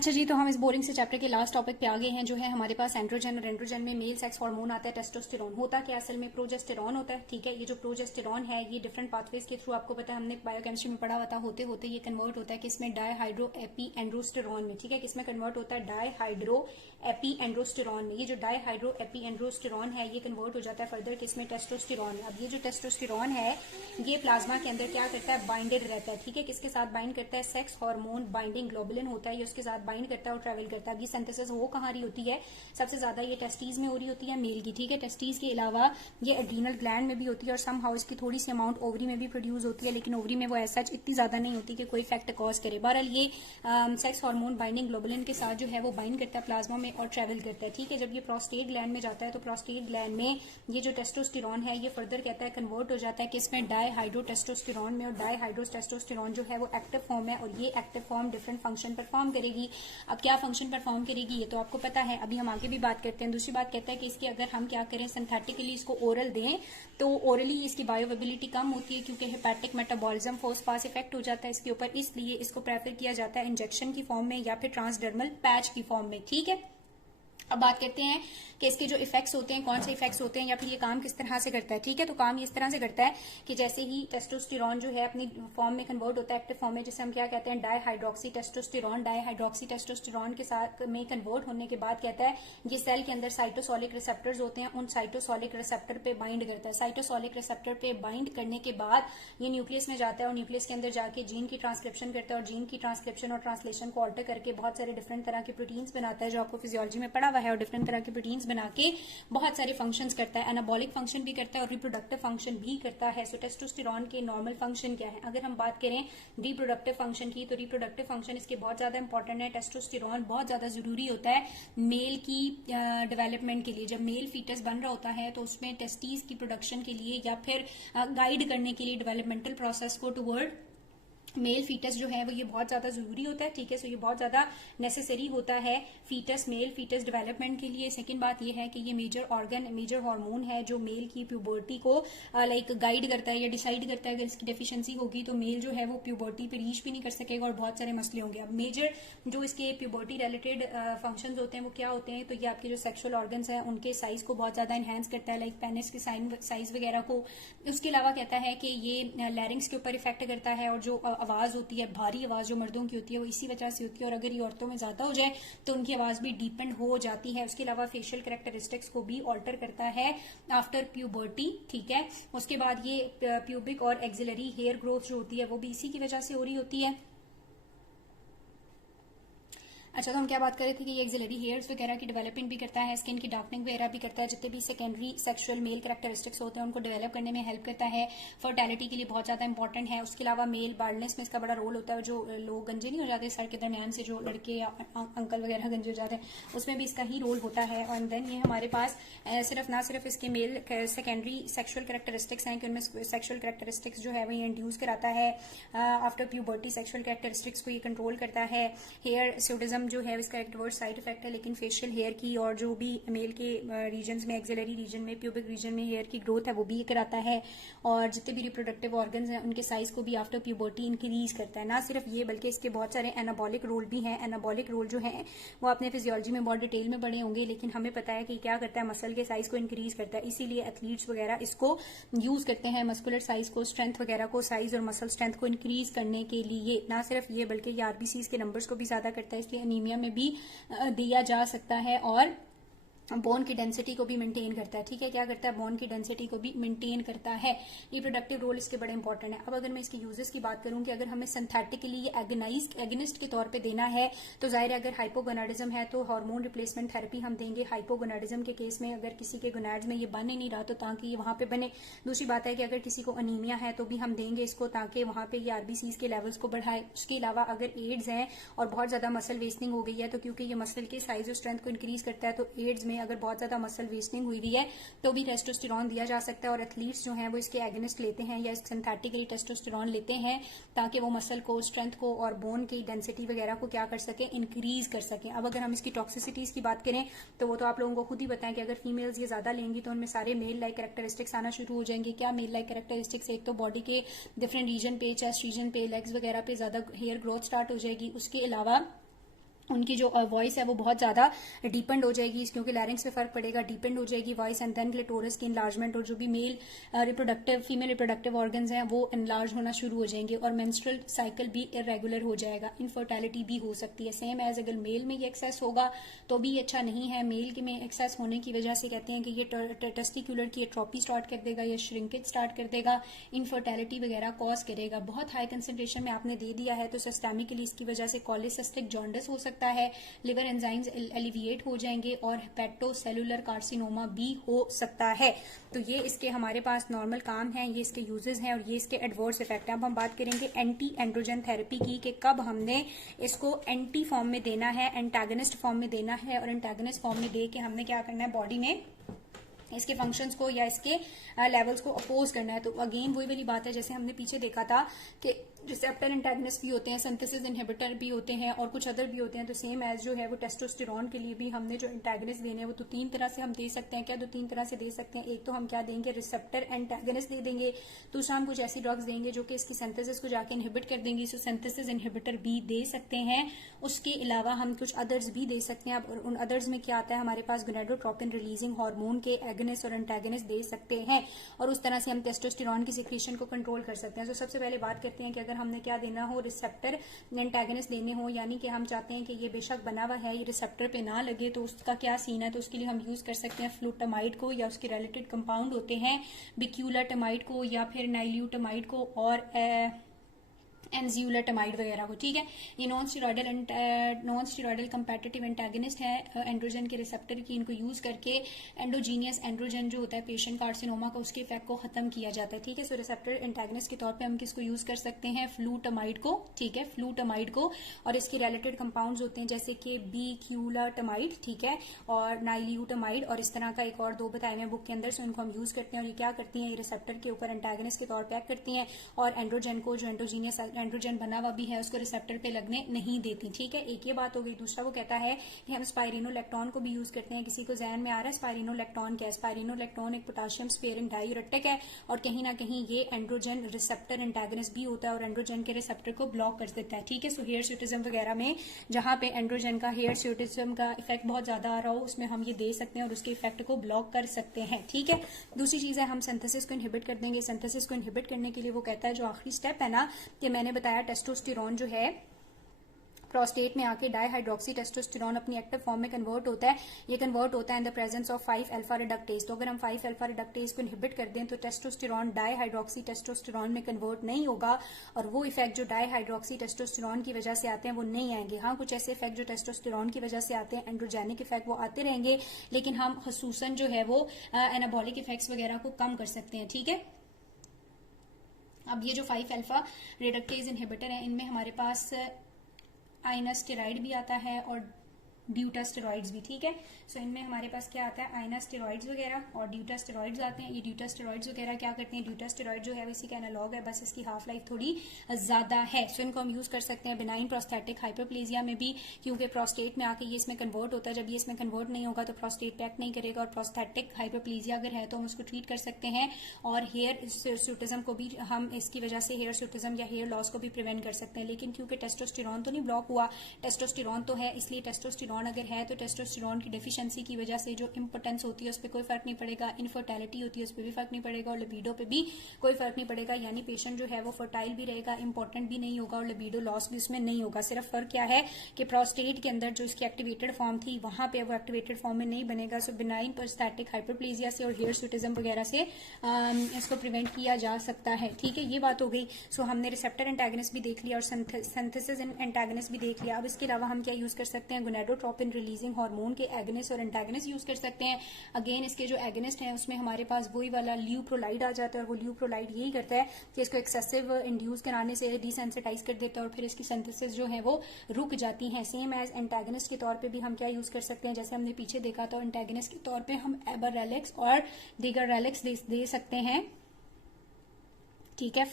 अच्छा जी, तो हम इस बोरिंग से चैप्टर के लास्ट टॉपिक पे आ गए हैं, जो है हमारे पास एंड्रोजन। और एंड्रोजन में मेल सेक्स हार्मोन आता है टेस्टोस्टेरोन। होता क्या असल में प्रोजेस्टेरॉन होता है। ठीक है, ये जो प्रोजेस्टेरॉन है ये डिफरेंट पाथवेज के थ्रू, आपको पता है हमने बायोकेमिस्ट्री में पढ़ा हुआ था, होते होते ये कन्वर्ट होता है किसमें, डाईहाइड्रो एपी एंड्रोस्टेरॉन में। ठीक है, किसमें कन्वर्ट होता है, डाईहाइड्रो एपी एंड्रोस्टेरॉन में। ये जो डाईहाइड्रो एपी एंड्रोस्टेरॉन है ये कन्वर्ट हो जाता है फर्दर किसमें, टेस्टोस्टेरॉन में। अब ये जो टेस्टोस्टेरॉन है ये प्लाज्मा के अंदर क्या करता है, बाइंडेड रहता है। ठीक है, किसके साथ बाइंड करता है, सेक्स हार्मोन बाइंडिंग ग्लोबुलिन होता है, ये उसके साथ बाइंड करता है और ट्रेवल करता है। अब ये सिंथेसिस हो कहाँ रही होती है, सबसे ज्यादा ये टेस्टीज में हो रही होती है मेल की। ठीक है, टेस्टीज के अलावा ये एड्रीनल ग्लैंड में भी होती है और सम हाउ इसकी थोड़ी सी अमाउंट ओवरी में भी प्रोड्यूस होती है, लेकिन ओवरी में वो ऐसा इतनी ज्यादा नहीं होती कि कोई इफेक्ट कॉज करे। बहरहाल ये सेक्स हार्मोन बाइंडिंग ग्लोबुलिन के साथ जो है वो बाइंड करता है प्लाज्मा में और ट्रेवल करता है। ठीक है, जब ये प्रोस्टेट ग्लैंड में जाता है तो प्रोस्टेट ग्लैंड में ये जो टेस्टोस्टेरॉन है ये फर्दर कहता है कन्वर्ट हो जाता है किसमें, डाईहाइड्रो टेस्टोस्टेरॉन में। और डाईहाइड्रो टेस्टोस्टेरॉन जो है वो एक्टिव फॉर्म है और ये active form different function perform करेगी। अब क्या फंक्शन परफॉर्म करेगी ये तो आपको पता है, अभी हम आगे भी बात करते हैं। दूसरी बात कहता है कि इसकी अगर हम क्या करें, सिंथेटिकली इसको ओरल दें तो ओरली इसकी बायोअवेबिलिटी कम होती है, क्योंकि हेपेटिक मेटाबॉलिज्म फोस्फास इफेक्ट हो जाता है इसके ऊपर, इसलिए इसको प्रेफर किया जाता है इंजेक्शन की फॉर्म में या फिर ट्रांसडर्मल पैच की फॉर्म में। ठीक है, अब बात करते हैं कि इसके जो इफेक्ट्स होते हैं, कौन से इफेक्ट्स होते हैं या फिर ये काम किस तरह से करता है। ठीक है, तो काम इस तरह से करता है कि जैसे ही टेस्टोस्टेरॉन जो है अपनी फॉर्म में कन्वर्ट होता है एक्टिव फॉर्म में, जिसे हम क्या कहते हैं, डाईहाइड्रोक्सी टेस्टोस्टेरॉन। डाईहाइड्रोक्सी टेस्टोस्टेरॉन के साथ में कन्वर्ट होने के बाद कहता है ये सेल के अंदर साइटोसोलिक रिसेप्टर्स होते हैं, उन साइटोसोलिक रिसेप्टर पे बाइंड करता है। साइटोसोलिक रिसेप्टर पे बाइंड करने के बाद ये न्यूक्लियस में जाता है और न्यूक्लियस के अंदर जाके जीन की ट्रांसक्रिप्शन करता है और जीन की ट्रांसक्रिप्शन और ट्रांसलेशन को ऑल्टर करके बहुत सारे डिफरेंट तरह के प्रोटीन्स बनाता है, जो आपको फिजियोलॉजी में पढ़ा हुआ है। और डिफरेंट तरह के प्रोटीन्स बना के बहुत सारे फंक्शंस करता है, एनाबॉलिक फंक्शन भी करता है और रिप्रोडक्टिव फंक्शन भी करता है। सो टेस्टोस्टेरॉन के नॉर्मल फंक्शन क्या है, अगर हम बात करें रिप्रोडक्टिव फंक्शन की, तो रिप्रोडक्टिव फंक्शन इसके बहुत ज्यादा इंपॉर्टेंट है। टेस्टोस्टेरॉन बहुत ज्यादा जरूरी होता है मेल की डेवलपमेंट के लिए। जब मेल फीटस बन रहा होता है तो उसमें टेस्टीज की प्रोडक्शन के लिए या फिर गाइड करने के लिए डेवलपमेंटल प्रोसेस को टुवर्ड मेल फीटस जो है वो ये बहुत ज्यादा जरूरी होता है। ठीक है, सो ये बहुत ज्यादा नेसेसरी होता है फीटस, मेल फीटस डेवलपमेंट के लिए। सेकंड बात ये है कि ये मेजर ऑर्गन, मेजर हार्मोन है जो मेल की प्यूबर्टी को लाइक गाइड करता है या डिसाइड करता है। अगर इसकी डेफिशिएंसी होगी तो मेल जो है वो प्यूबर्टी पे रीच भी नहीं कर सकेगा और बहुत सारे मसले होंगे। अब मेजर जो इसके प्यूबर्टी रिलेटेड फंक्शंस होते हैं वो क्या होते हैं, तो ये आपके जो सेक्सुअल ऑर्गन्स है उनके साइज को बहुत ज्यादा इनहेंस करता है, लाइक पेनिस के साइज वगैरह को। उसके अलावा कहता है कि ये लैरिंग्स के ऊपर इफेक्ट करता है और जो आवाज होती है, भारी आवाज जो मर्दों की होती है वो इसी वजह से होती है, और अगर ये औरतों में ज्यादा हो जाए तो उनकी आवाज भी डिपेंड हो जाती है। उसके अलावा फेशियल कैरेक्टरिस्टिक्स को भी ऑल्टर करता है आफ्टर प्यूबर्टी। ठीक है, उसके बाद ये प्यूबिक और एक्सिलरी हेयर ग्रोथ जो होती है वो भी इसी की वजह से हो रही होती है। अच्छा, तो हम क्या बात कर रहे थे कि ये एक्सिलरी हेयर्स वगैरह की डेवलपमेंट भी करता है, स्किन की डार्कनिंग वगैरह भी करता है, जितने भी सेकेंडरी सेक्सुअल मेल कैरेक्टरिस्टिक्स होते हैं उनको डेवलप करने में हेल्प करता है, फर्टिलिटी के लिए बहुत ज्यादा इंपॉर्टेंट है। उसके अलावा मेल बार्डनेस में इसका बड़ा रोल होता है, जो लोग गंजे नहीं हो जाते सर के दरमियान से, जो लड़के या अंकल वगैरह गंजे हो जाते हैं, उसमें भी इसका ही रोल होता है। और देन ये हमारे पास ना सिर्फ इसके मेल सेकेंडरी सेक्सुअल कैरेक्टरिस्टिक्स हैं कि उनमें सेक्सुअल कैरेक्टरिस्टिक्स जो है वो ये इंड्यूस कराता है आफ्टर प्यूबर्टी, सेक्सुअल कैरेक्टरिस्टिक्स को ये कंट्रोल करता है। हेयर स्यूडिज्म जो है इसका एक वर्ड साइड इफेक्ट है, लेकिन फेशियल हेयर की और जो भी मेल के रीजन्स में, एक्सिलरी रीजन में, प्यूबिक रीजन में हेयर की ग्रोथ है वो भी कराता है। और जितने भी रिप्रोडक्टिव ऑर्गन्स हैं उनके साइज को भी आफ्टर प्यूबर्टी इंक्रीज करता है। ना सिर्फ ये बल्कि इसके बहुत सारे एनाबॉलिक रोल भी हैं। एनाबॉलिक रोल जो है वो आपने फिजियोलॉजी में बहुत डिटेल में पढ़े होंगे, लेकिन हमें पता है कि क्या करता है, मसल के साइज को इंक्रीज करता है। इसीलिए एथलीट्स वगैरह इसको यूज करते हैं मस्कुलर साइज को, स्ट्रेंथ वगैरह को, साइज और मसल स्ट्रेंथ को इंक्रीज करने के लिए। ना सिर्फ ये बल्कि ये आरबीसीज के नंबर्स को भी ज्यादा करता है, इसलिए एनीमिया में भी दिया जा सकता है। और बोन की डेंसिटी को भी मेंटेन करता है। ठीक है, क्या करता है, बोन की डेंसिटी को भी मेंटेन करता है। रिप्रोडक्टिव रोल इसके बड़े इंपॉर्टेंट है। अब अगर मैं इसके यूजेस की बात करूं कि अगर हमें सिंथेटिकली ये एगनिस्ट के तौर पे देना है तो जाहिर है अगर हाइपोगोनाडिज्म है तो हार्मोन रिप्लेसमेंट थेरेपी हम देंगे। हाइपोगोनाडिज्म के केस में अगर किसी के गोनाड्स में ये बन ही नहीं रहा तो ताकि ये वहां पे बने। दूसरी बात है कि अगर किसी को अनीमिया है तो भी हम देंगे इसको ताकि वहां पे ये आरबीसीज के लेवल्स को बढ़ाए। उसके अलावा अगर एड्स है और बहुत ज्यादा मसल वेस्टिंग हो गई है तो क्योंकि ये मसल के साइज और स्ट्रेंथ को इंक्रीज करता है, तो एड्स में अगर बहुत ज्यादा मसल वेस्टिंग हुई हुई है तो भी टेस्टोस्टेरॉन दिया जा सकता है। और एथलीट्स जो हैं वो इसके एगनिस्ट लेते हैं या सिंथेटिकली टेस्टोस्टेरॉन लेते हैं ताकि वो मसल को, स्ट्रेंथ को और बोन की डेंसिटी वगैरह को क्या कर सके, इंक्रीज कर सके। अब अगर हम इसकी टॉक्सिसिटीज की बात करें तो वो तो आप लोगों को खुद ही बताएं कि अगर फीमेल्स ये ज्यादा लेंगी तो उनमें सारे मेल लाइक कैरेक्टरिस्टिक्स आना शुरू हो जाएंगे। क्या मेल लाइक कैरेक्टरिस्टिक्स, एक तो बॉडी के डिफरेंट रीजन पे, चेस्ट रीजन पे, लेग्स वगैरह पे ज्यादा हेयर ग्रोथ स्टार्ट हो जाएगी। उसके अलावा उनकी जो वॉइस है वो बहुत ज़्यादा डीपेंड हो जाएगी, क्योंकि लैरिंग्स पे फर्क पड़ेगा, डीपेंड हो जाएगी वॉइस, एंड देन क्लिटोरस की इनलार्जमेंट और जो भी फीमेल रिप्रोडक्टिव ऑर्गन्स हैं वो इनलार्ज होना शुरू हो जाएंगे, और मेंस्ट्रुअल साइकिल भी इरेगुलर हो जाएगा, इनफर्टिलिटी भी हो सकती है। सेम एज अगर मेल में ये एक्सेस होगा तो भी अच्छा नहीं है। मेल के में एक्सेस होने की वजह से कहते हैं कि ये टेस्टिकुलर की एट्रोपी स्टार्ट कर देगा या श्रिंकेज स्टार्ट कर देगा, इनफर्टिलिटी वगैरह कॉज करेगा। बहुत हाई कंसेंट्रेशन में आपने दे दिया है तो सिस्टेमिकली इसकी वजह से पॉलीसिस्टिक जॉन्डिस हो सकता है, लिवर एंजाइम्स एलिविएट हो जाएंगे, और हेपेटोसेलुलर कार्सिनोमा भी हो सकता है। तो ये इसके हमारे पास नॉर्मल काम है, ये इसके यूजेस हैं और ये इसके एडवर्स इफेक्ट हैं। अब हम बात करेंगे एंटी एंड्रोजन थेरेपी की, कि कब हमने इसको एंटी फॉर्म में देना है, एंटागनिस्ट फॉर्म में देना है, और एंटागनिस्ट फॉर्म में दे के हमने क्या करना है, बॉडी में इसके फंक्शंस को या इसके लेवल्स को अपोज करना है। तो अगेन वही वाली बात है जैसे हमने पीछे देखा था कि रिसेप्टर एंटागनिस्ट भी होते हैं, सिंथेसिस इनहिबिटर भी होते हैं, और कुछ अदर भी होते हैं। तो सेम एज जो है वो टेस्टोस्टेरोन के लिए भी हमने जो एंटागनिस्ट देने हैं वो तो 3 तरह से हम दे सकते हैं। क्या 2-3 तरह से दे सकते हैं? एक तो हम क्या देंगे, रिसेप्टर एंटागनिस्ट दे देंगे। दूसरा हम कुछ ऐसी ड्रग्स देंगे जो कि इसकी सिंथेसिस को जाके इनहिबिट कर देंगी, सो सिंथेसिस इनहिबिटर भी दे सकते हैं। उसके अलावा हम कुछ अदर्स भी दे सकते हैं। अब उन अदर्स में क्या आता है, हमारे पास गोनाडोट्रोपिन रिलीजिंग हार्मोन के एगनिस्ट और एंटागनिस्ट दे सकते हैं, और उस तरह से हम टेस्टोस्टेरोन की सिक्रीशन को कंट्रोल कर सकते हैं। तो सबसे पहले बात करते हैं कि अगर हमने क्या देना हो, रिसेप्टर एंटागनिस्ट देने हो, यानी कि हम चाहते हैं कि ये बेशक बना हुआ है, ये रिसेप्टर पे ना लगे, तो उसका क्या सीन है। तो उसके लिए हम यूज कर सकते हैं फ्लूटामाइड को, या उसके रिलेटेड कंपाउंड होते हैं बिक्यूलाटामाइड को, या फिर नाइल्यूटामाइड को, और एंजियोलाटामाइड वगैरह को। ठीक है, ये नॉन स्टेरॉयडल कंपेटिटिव एंटागनिस्ट है एंड्रोजन के रिसेप्टर की। इनको यूज करके एंडोजीनियस एंड्रोजन जो होता है पेशेंट कार्सिनोमा का, उसके इफेक्ट को खत्म किया जाता है। ठीक है, सो रिसेप्टर एंटागनिस्ट के तौर पे हम किसको यूज कर सकते हैं, फ्लूटामाइड को। ठीक है, फ्लूटामाइड को, और इसके रिलेटेड कंपाउंड्स होते हैं जैसे कि बिक्यूलाटामाइड, ठीक है, और नाइल्यूटामाइड, और इस तरह का एक और 2 बताए हुए बुक के अंदर। सो इनको हम यूज करते हैं, और ये क्या करती हैं, ये रिसेप्टर के ऊपर एंटागनिस्ट के तौर पर एक्ट करती हैं, और एंड्रोजन को, जो एंडोजीनियस एंड्रोजन बना हुआ भी है, उसको रिसेप्टर पे लगने नहीं देती। ठीक है, एक ये बात हो गई। दूसरा वो कहता है कि हम स्पाइरिनोलैक्टोन को भी यूज करते हैं। किसी को जहन में आ रहा है स्पाइरिनोलैक्टोन क्या है? स्पाइरिनोलैक्टोन एक पोटाशियम स्पेयरिंग डायूरेटिक है, और कहीं ना कहीं ये एंड्रोजन रिसेप्टर एंटागनिस्ट भी होता है, और एंड्रोजन के रिसेप्टर को ब्लॉक कर देता है। ठीक है, सो हेयर स्यूटिज्म वगैरह में जहां पे एंड्रोजन का, हेयर स्यूटिज्म का इफेक्ट बहुत ज्यादा आ रहा हो, उसमें हम ये दे सकते हैं और उसके इफेक्ट को ब्लॉक कर सकते हैं। ठीक है, दूसरी चीज है हम सिंथेसिस को इनहिबिट कर देंगे। सिंथेसिस को इनहिबिट करने के लिए वो कहता है, जो आखिरी स्टेप है ना, कि मैंने बताया टेस्टोस्टेरोन जो है प्रोस्टेट में आके डाईहाइड्रोक्सी टेस्टोस्टेरोन अपनी एक्टिव फॉर्म में कन्वर्ट होता है। ये कन्वर्ट होता है in the presence of 5 alpha reductase. तो अगर हम 5 अल्फा रिडक्टेज को इनहिबिट कर दें तो टेस्टोस्टेरोन डाईहाइड्रोक्सी टेस्टोस्टेरोन में कन्वर्ट नहीं होगा, और वो इफेक्ट जो डाईहाइड्रोक्सी टेस्टोस्टेरोन की वजह से आते हैं वो नहीं आएंगे। हाँ, कुछ ऐसे इफेक्ट जो टेस्टोस्टेरोन की वजह से आते हैं, एंड्रोजेनिक इफेक्ट, वो आते रहेंगे, लेकिन हम खसूसन जो है वो एनाबॉलिक इफेक्ट्स वगैरह को कम कर सकते हैं। ठीक है, अब ये जो 5 अल्फा रिडक्टेज इनहिबिटर है, इनमें हमारे पास आइनास्टेरॉइड भी आता है और ड्यूटास्टेरॉइड्स भी। ठीक है, सो इनमें हमारे पास क्या आता है, आइनास्टेरॉइड्स वगैरह और ड्यूटास्टेरॉइड्स आते हैं। ये ड्यूटास्टेरॉइड्स वगैरह क्या करते हैं, ड्यूटास्टेरॉइड जो है इसी का एनालॉग है, बस इसकी हाफ लाइफ थोड़ी ज्यादा है। सो इनको हम यूज कर सकते हैं बिनाइन प्रोस्थेटिक हाइपरप्लेजिया में भी, क्योंकि प्रोस्टेट में आके ये इसमें कन्वर्ट होता है। जब ये इसमें कन्वर्ट नहीं होगा तो प्रोस्टेट पे एक्ट नहीं करेगा, और प्रोस्थेटिक हाइपरप्लेजिया अगर है तो हम उसको ट्रीट कर सकते हैं। और हेयर स्यूटिज्म को भी हम इसकी वजह से हेयर स्यूटिज्म या हेयर लॉस को भी प्रिवेंट कर सकते हैं। लेकिन क्योंकि टेस्टोस्टेरोन तो नहीं ब्लॉक हुआ, टेस्टोस्टेरोन तो है, इसलिए टेस्टोस्टेरोन अगर है तो टेस्टोस्टेरोन की डेफिशिएंसी की वजह से जो इंपोटेंस होती है उस पर कोई फर्क नहीं पड़ेगा, इनफर्टिलिटी होती है उस पर भी फर्क नहीं पड़ेगा, और लिबिडो पे भी कोई फर्क नहीं पड़ेगा। यानी पेशेंट जो है वो फर्टाइल भी रहेगा, इंपॉर्टेंट भी नहीं होगा, और लिबिडो लॉस भी उसमें नहीं होगा। सिर्फ फर्क क्या है कि प्रोस्टेट के अंदर जो इसकी एक्टिवेटेड फॉर्म थी वहां पे वो एक्टिवेटेड फॉर्म में नहीं बनेगा। सो बिनाइन प्रोस्थेटिक हाइपरप्लेजिया से और हेयर स्यूटिज्म वगैरह से इसको प्रिवेंट किया जा सकता है। ठीक है, ये बात हो गई। सो हमने रिसेप्टर एंटागनिस्ट भी देख लिया और सिंथेसिस एंटागनिस्ट भी देख लिया। अब इसके अलावा हम क्या यूज कर सकते हैं, गोनाडोट्रोपिन रिलीजिंग हार्मोन के एगनिस्ट और एंटागनिस्ट यूज कर सकते हैं। अगेन इसके जो एगनिस्ट हैं उसमें हमारे पास वही वाला ल्यूप्रोलाइड आ जाता है, और वो ल्यूप्रोलाइड यही करता है कि इसको एक्सेसिव इंड्यूस कराने से डिसेंसिटाइज कर देता है, और फिर इसकी सिंथेसिस जो है वो रुक जाती है। सेम एज एंटागनिस्ट के तौर पे भी हम क्या यूज कर सकते हैं, जैसे हमने पीछे देखा था, एंटागनिस्ट के तौर पे हम एबररेलिक्स और डिगररेलिक्स दे सकते हैं। ठीक है,